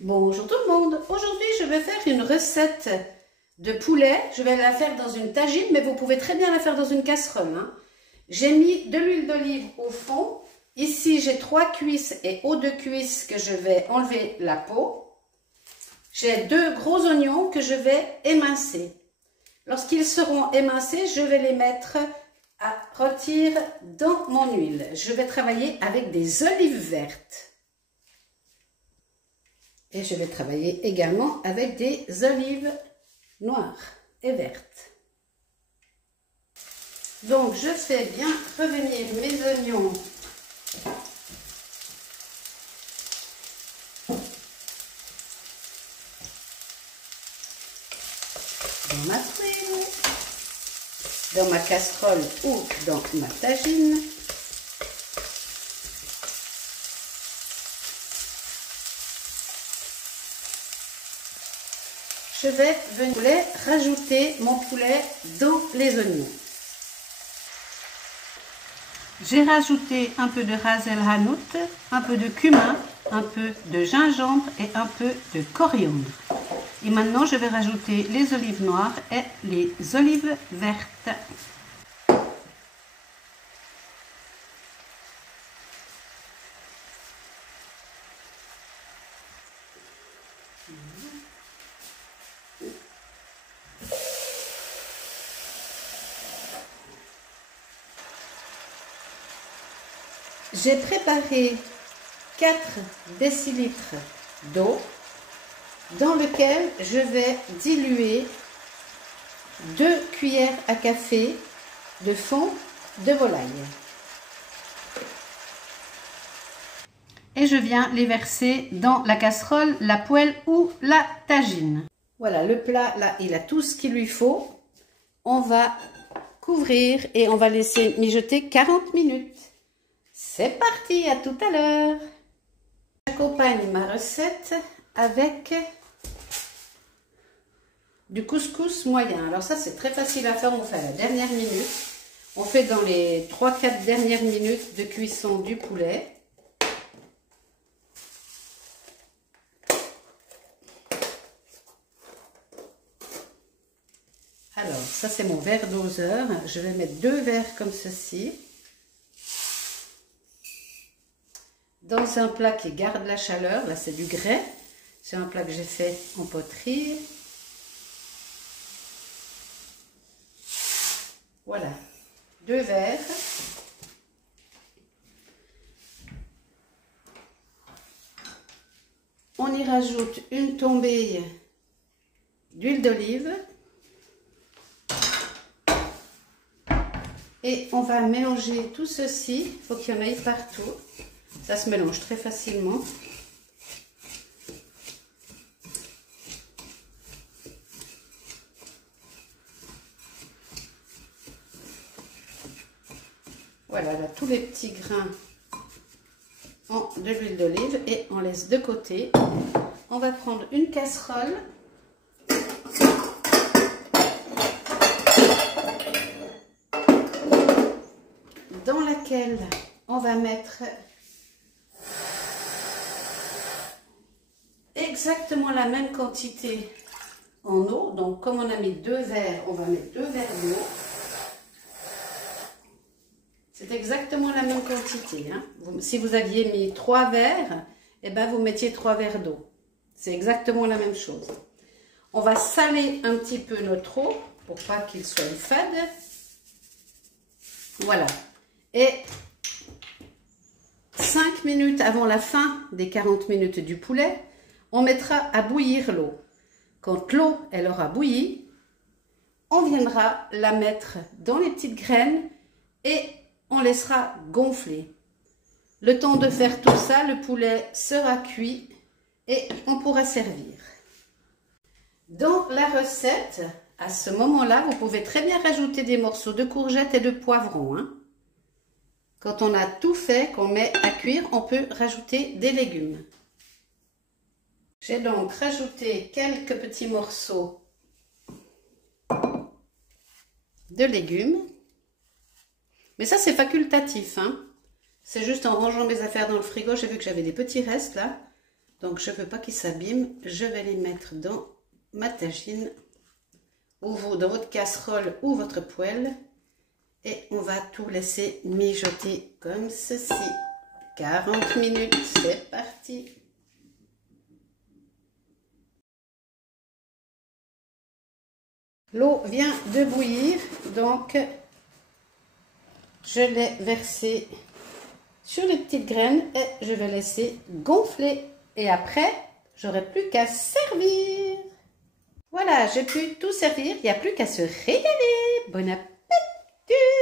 Bonjour tout le monde, aujourd'hui je vais faire une recette de poulet. Je vais la faire dans une tagine, mais vous pouvez très bien la faire dans une casserole, hein. J'ai mis de l'huile d'olive au fond. Ici j'ai 3 cuisses et aux 2 cuisses que je vais enlever la peau. J'ai 2 gros oignons que je vais émincer. Lorsqu'ils seront émincés, je vais les mettre à rôtir dans mon huile. Je vais travailler avec des olives vertes. Et je vais travailler également avec des olives noires et vertes. Donc je fais bien revenir mes oignons dans ma poêle, dans ma casserole ou dans ma tagine. Je vais venir rajouter mon poulet dans les oignons. J'ai rajouté un peu de ras el hanout, un peu de cumin, un peu de gingembre et un peu de coriandre. Et maintenant, je vais rajouter les olives noires et les olives vertes. J'ai préparé 4 décilitres d'eau dans lequel je vais diluer 2 cuillères à café de fond de volaille. Et je viens les verser dans la casserole, la poêle ou la tagine. Voilà, le plat là, il a tout ce qu'il lui faut. On va couvrir et on va laisser mijoter 40 minutes. C'est parti, à tout à l'heure. J'accompagne ma recette avec du couscous moyen. Alors ça, c'est très facile à faire, on fait à la dernière minute. On fait dans les 3-4 dernières minutes de cuisson du poulet. Alors, ça c'est mon verre doseur. Je vais mettre 2 verres comme ceci. Dans un plat qui garde la chaleur, là c'est du grès, c'est un plat que j'ai fait en poterie. Voilà, 2 verres. On y rajoute une tombée d'huile d'olive. Et on va mélanger tout ceci, il faut qu'il y en ait partout. Ça se mélange très facilement. Voilà, là, tous les petits grains ont de l'huile d'olive et on laisse de côté. On va prendre une casserole. Dans laquelle on va mettre exactement la même quantité en eau. Donc comme on a mis 2 verres, on va mettre 2 verres d'eau. C'est exactement la même quantité, hein. Si vous aviez mis 3 verres, eh ben vous mettiez 3 verres d'eau. C'est exactement la même chose. On va saler un petit peu notre eau pour pas qu'il soit fade. Voilà. Et 5 minutes avant la fin des 40 minutes du poulet, on mettra à bouillir l'eau. Quand l'eau elle aura bouilli, on viendra la mettre dans les petites graines et on laissera gonfler. Le temps de faire tout ça, le poulet sera cuit et on pourra servir. Dans la recette, à ce moment-là, vous pouvez très bien rajouter des morceaux de courgettes et de poivrons, hein. Quand on a tout fait, qu'on met à cuire, on peut rajouter des légumes. J'ai donc rajouté quelques petits morceaux de légumes. Mais ça, c'est facultatif, hein. C'est juste en rangeant mes affaires dans le frigo, j'ai vu que j'avais des petits restes là. Donc je ne veux pas qu'ils s'abîment. Je vais les mettre dans ma tagine ou vous dans votre casserole ou votre poêle. Et on va tout laisser mijoter comme ceci. 40 minutes, c'est parti. L'eau vient de bouillir, donc je l'ai versée sur les petites graines et je vais laisser gonfler. Et après, j'aurai plus qu'à servir. Voilà, j'ai pu tout servir, il n'y a plus qu'à se régaler. Bon appétit!